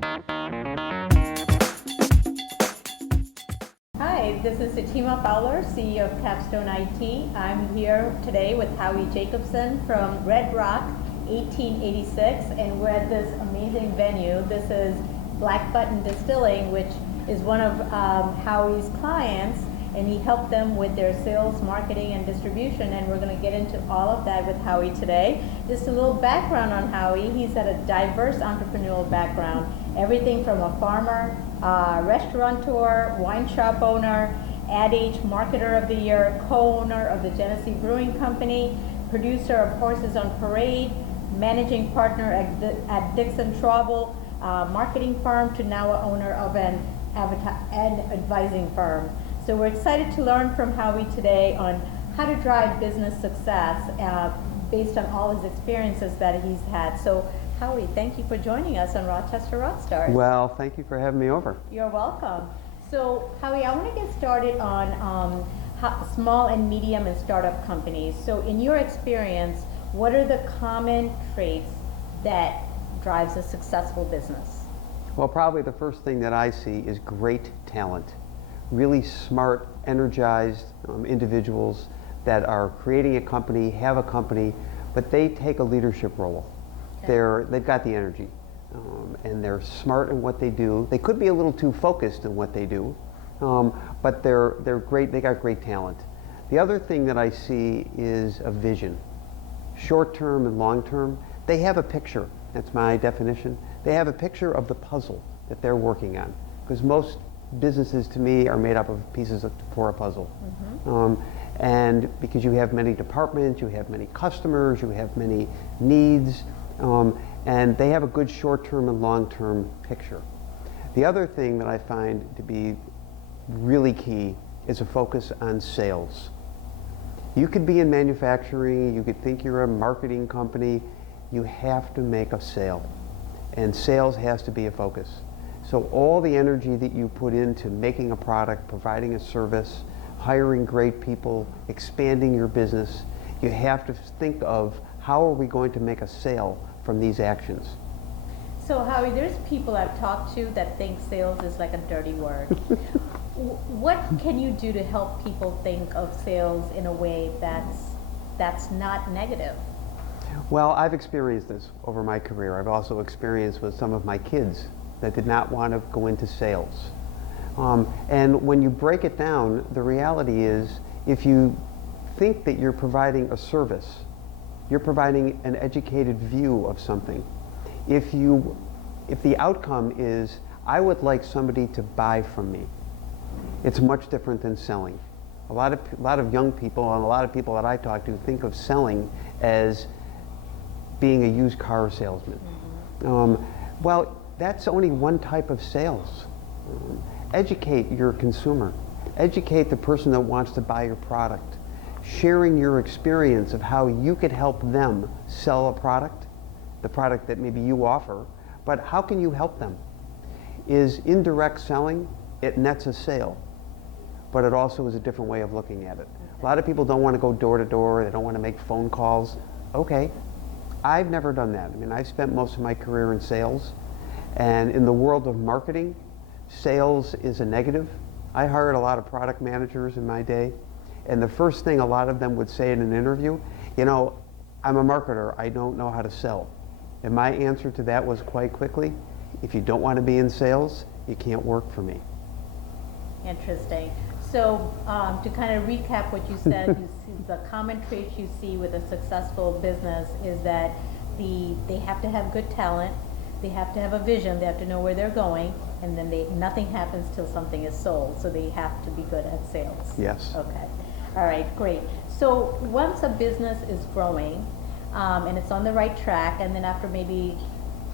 Hi, this is Fatima Fowler, CEO of Capstone IT. I'm here today with Howie Jacobson from Red Rock 1886, and we're at this amazing venue. This is Black Button Distilling, which is one of Howie's clients, and he helped them with their sales, marketing, and distribution, and we're going to get into all of that with Howie today. Just a little background on Howie. He's had a diverse entrepreneurial background, everything from a farmer, restaurateur, wine shop owner, Ad Age Marketer of the Year, co-owner of the Genesee Brewing Company, producer of Horses on Parade, managing partner at Dixon Travel, marketing firm, to now a owner of an advising firm. So we're excited to learn from Howie today on how to drive business success based on all his experiences that he's had. So Howie, thank you for joining us on Rochester Rockstars. Well, thank you for having me over. You're welcome. So Howie, I want to get started on small and medium and startup companies. So in your experience, what are the common traits that drives a successful business? Well, probably the first thing that I see is great talent. Really smart, energized individuals that are creating a company, have a company, but they take a leadership role. Okay. They've got the energy, and they're smart in what they do. They could be a little too focused in what they do, but they're great. They got great talent. The other thing that I see is a vision, short term and long term. They have a picture. That's my definition. They have a picture of the puzzle that they're working on, because most businesses to me are made up of pieces for a puzzle. Mm-hmm. And because you have many departments, you have many customers, you have many needs, and they have a good short-term and long-term picture. The other thing that I find to be really key is a focus on sales. You could be in manufacturing, you could think you're a marketing company, you have to make a sale, and sales has to be a focus. So all the energy that you put into making a product, providing a service, hiring great people, expanding your business, you have to think of how are we going to make a sale from these actions. So Howie, there's people I've talked to that think sales is like a dirty word. What can you do to help people think of sales in a way that's not negative? Well, I've experienced this over my career. I've also experienced with some of my kids that did not want to go into sales. And when you break it down, the reality is if you think that you're providing a service, you're providing an educated view of something. If the outcome is, I would like somebody to buy from me, it's much different than selling. A lot of young people and a lot of people that I talk to think of selling as being a used car salesman. Mm-hmm. Well, that's only one type of sales. Educate your consumer. Educate the person that wants to buy your product. Sharing your experience of how you could help them sell a product, the product that maybe you offer, but how can you help them? Is indirect selling, it nets a sale, but it also is a different way of looking at it. A lot of people don't want to go door to door, they don't want to make phone calls. Okay, I've never done that. I mean, I've spent most of my career in sales, and in the world of marketing, sales is a negative. I hired a lot of product managers in my day, and the first thing a lot of them would say in an interview, you know, I'm a marketer, I don't know how to sell. And my answer to that was quite quickly, if you don't want to be in sales, you can't work for me. Interesting. So to kind of recap what you said, the common traits you see with a successful business is that they have to have good talent, they have to have a vision, they have to know where they're going, and then nothing happens till something is sold, so they have to be good at sales. Yes. Okay. All right, great. So once a business is growing and it's on the right track, and then after maybe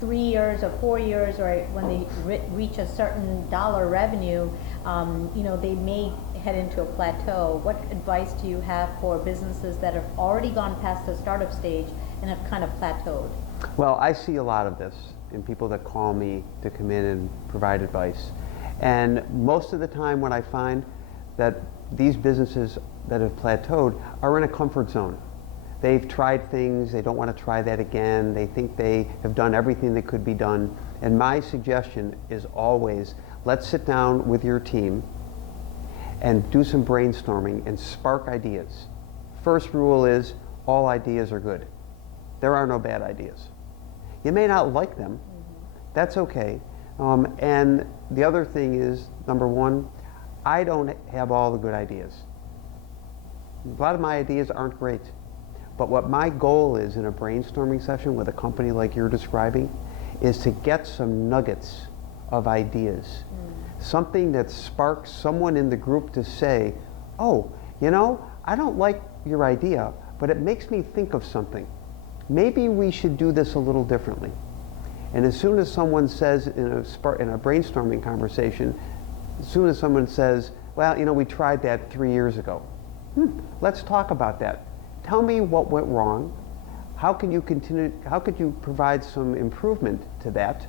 3 years or 4 years, or when they reach a certain dollar revenue, they may head into a plateau. What advice do you have for businesses that have already gone past the startup stage and have kind of plateaued? Well, I see a lot of this in people that call me to come in and provide advice. And most of the time what I find that these businesses that have plateaued are in a comfort zone. They've tried things, they don't want to try that again, they think they have done everything that could be done, And my suggestion is always, let's sit down with your team and do some brainstorming and spark ideas. First rule is, all ideas are good. There are no bad ideas. You may not like them. That's okay. And the other thing is, number one, I don't have all the good ideas. A lot of my ideas aren't great. But what my goal is in a brainstorming session with a company like you're describing is to get some nuggets of ideas. Something that sparks someone in the group to say, oh, you know, I don't like your idea, but it makes me think of something. Maybe we should do this a little differently. And as soon as someone says in a brainstorming conversation, as soon as someone says, well, you know, we tried that 3 years ago. Let's talk about that. Tell me what went wrong. How could you provide some improvement to that?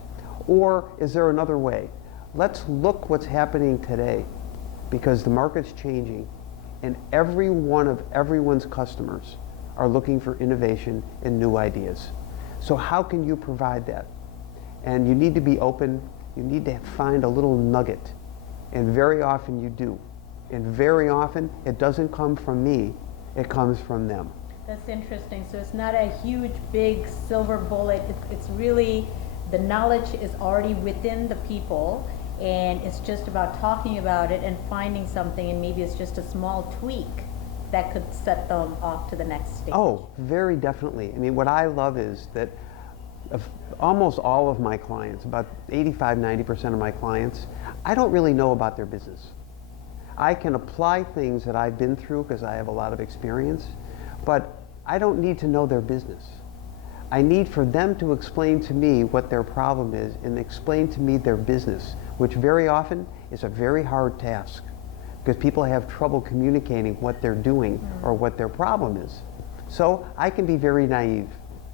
Or is there another way? Let's look what's happening today, because the market's changing and every one of everyone's customers are looking for innovation and new ideas. So how can you provide that? And you need to be open. You need to find a little nugget. And very often you do. And very often it doesn't come from me, it comes from them. That's interesting. So it's not a huge, big silver bullet. It's really, the knowledge is already within the people, and it's just about talking about it and finding something, and maybe it's just a small tweak that could set them off to the next stage. Oh, very definitely. I mean, what I love is that almost all of my clients, about 85–90% of my clients, I don't really know about their business. I can apply things that I've been through because I have a lot of experience, but I don't need to know their business. I need for them to explain to me what their problem is and explain to me their business, which very often is a very hard task because people have trouble communicating what they're doing or what their problem is. So I can be very naive,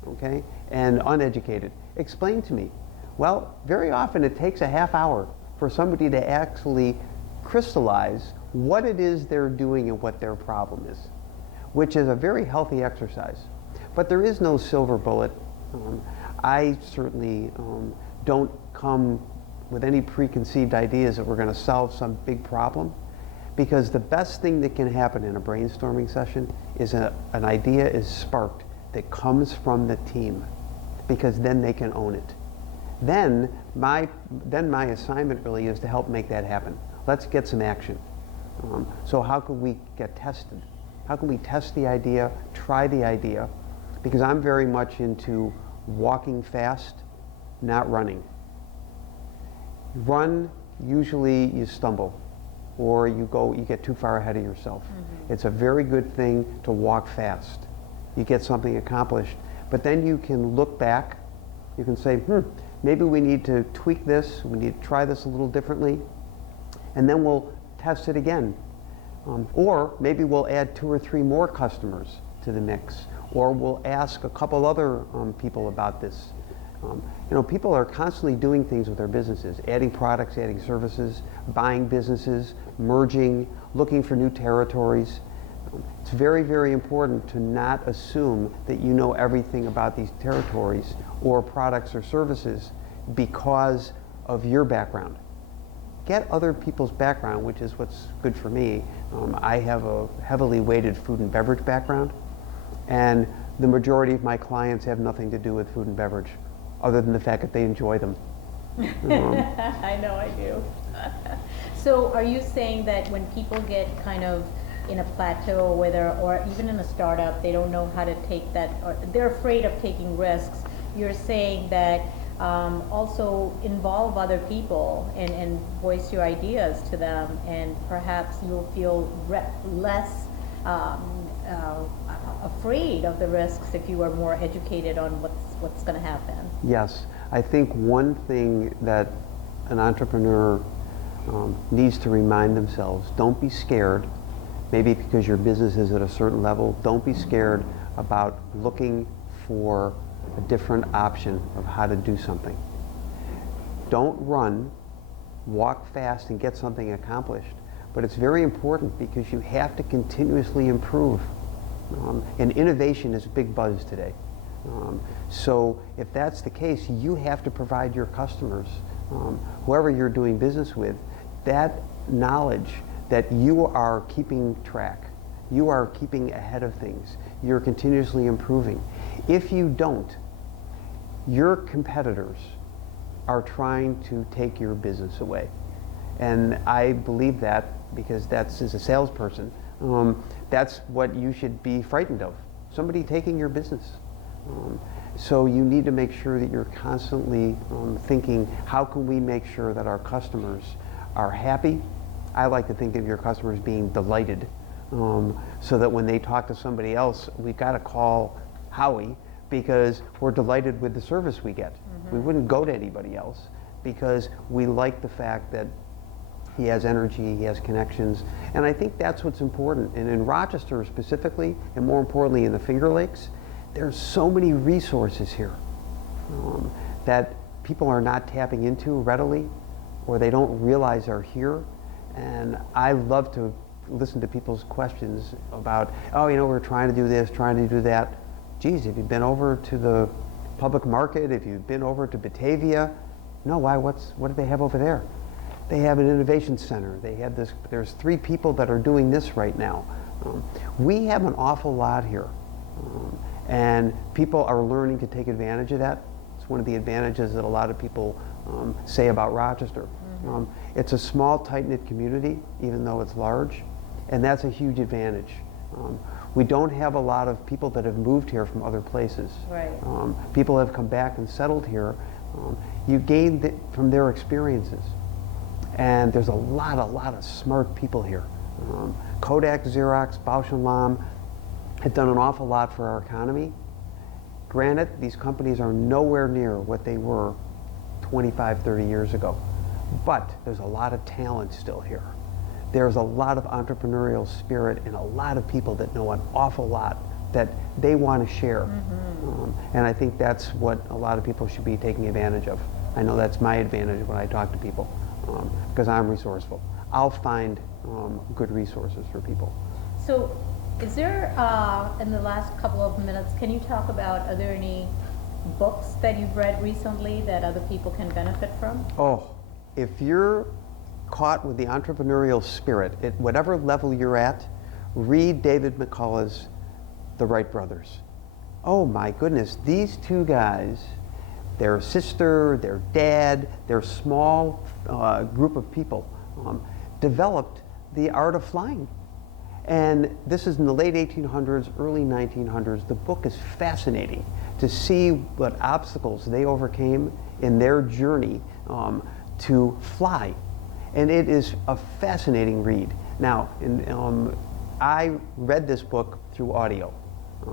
okay, and uneducated. Explain to me. Well, very often it takes a half hour for somebody to actually crystallize what it is they're doing and what their problem is, which is a very healthy exercise. But there is no silver bullet. I certainly don't come with any preconceived ideas that we're going to solve some big problem, because the best thing that can happen in a brainstorming session is an idea is sparked that comes from the team, because then they can own it. Then my assignment really is to help make that happen. Let's get some action. So how can we get tested? How can we test the idea, try the idea? Because I'm very much into walking fast, not running. Run, usually you stumble, or you get too far ahead of yourself. It's a very good thing to walk fast. You get something accomplished, but then you can look back, you can say, maybe we need to tweak this, we need to try this a little differently, and then we'll test it again. Or maybe we'll add 2 or 3 more customers to the mix, or we'll ask a couple other people about this. You know, people are constantly doing things with their businesses, adding products, adding services, buying businesses, merging, looking for new territories. It's very, very important to not assume that you know everything about these territories or products or services because of your background. Get other people's background, which is what's good for me. I have a heavily weighted food and beverage background, and the majority of my clients have nothing to do with food and beverage, other than the fact that they enjoy them. I know I do. So are you saying that when people get kind of in a plateau, or even in a startup, they don't know how to take that, or they're afraid of taking risks, you're saying that also involve other people and voice your ideas to them, and perhaps you'll feel less afraid of the risks if you are more educated on what's going to happen. Yes, I think one thing that an entrepreneur needs to remind themselves, don't be scared, maybe because your business is at a certain level, don't be scared about looking for a different option of how to do something. Don't run, walk fast and get something accomplished. But it's very important because you have to continuously improve. And innovation is a big buzz today. So if that's the case, you have to provide your customers, whoever you're doing business with, that knowledge that you are keeping track, you are keeping ahead of things, you're continuously improving. If you don't, your competitors are trying to take your business away. And I believe that because that's, as a salesperson, that's what you should be frightened of, somebody taking your business. So you need to make sure that you're constantly thinking, how can we make sure that our customers are happy? I like to think of your customers being delighted, so that when they talk to somebody else, we've got to call Howie because we're delighted with the service we get. We wouldn't go to anybody else because we like the fact that he has energy, he has connections, and I think that's what's important. And in Rochester specifically, and more importantly in the Finger Lakes, there's so many resources here that people are not tapping into readily, or they don't realize are here. And I love to listen to people's questions about, oh, you know, we're trying to do this, trying to do that. Geez, have you been over to the public market? Have you been over to Batavia? No, why? What do they have over there? They have an innovation center. They have this. There's 3 people that are doing this right now. We have an awful lot here, and people are learning to take advantage of that. It's one of the advantages that a lot of people say about Rochester. It's a small, tight-knit community, even though it's large, and that's a huge advantage. We don't have a lot of people that have moved here from other places. Right. People have come back and settled here. You gain from their experiences. And there's a lot of smart people here. Kodak, Xerox, Bausch & Lomb have done an awful lot for our economy. Granted, these companies are nowhere near what they were 25, 30 years ago. But there's a lot of talent still here. There's a lot of entrepreneurial spirit and a lot of people that know an awful lot that they want to share. And I think that's what a lot of people should be taking advantage of. I know that's my advantage when I talk to people, because I'm resourceful. I'll find good resources for people. So is there, in the last couple of minutes, can you talk about, are there any books that you've read recently that other people can benefit from? Oh, if you're caught with the entrepreneurial spirit, at whatever level you're at, read David McCullough's The Wright Brothers. Oh my goodness, these 2 guys, their sister, their dad, their small group of people, developed the art of flying. And this is in the late 1800s, early 1900s. The book is fascinating to see what obstacles they overcame in their journey to fly. And it is a fascinating read. Now, I read this book through audio.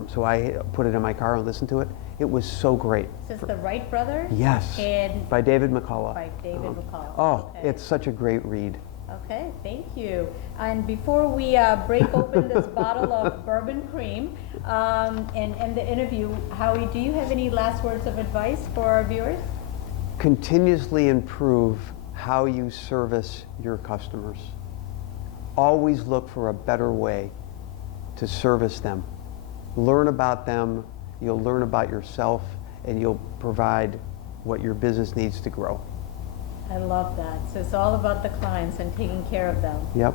So I put it in my car and listened to it. It was so great. Is this The Wright Brothers? Yes, And by David McCullough. by David McCullough. Oh, Okay. it's such a great read. Okay, thank you. And before we break open this bottle of bourbon cream and end the interview, Howie, do you have any last words of advice for our viewers? Continuously improve how you service your customers. Always look for a better way to service them. Learn about them, you'll learn about yourself, and you'll provide what your business needs to grow. I love that. So it's all about the clients and taking care of them. Yep.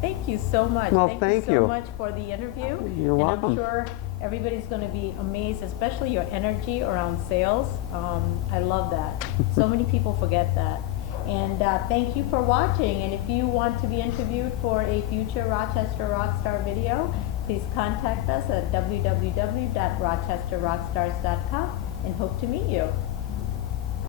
Thank you so much. Well, thank thank you so you. much for the interview. You're welcome. And I'm sure everybody's going to be amazed, especially your energy around sales. I love that. So many people forget that. And thank you for watching. And if you want to be interviewed for a future Rochester Rockstar video, please contact us at www.rochesterrockstars.com and hope to meet you.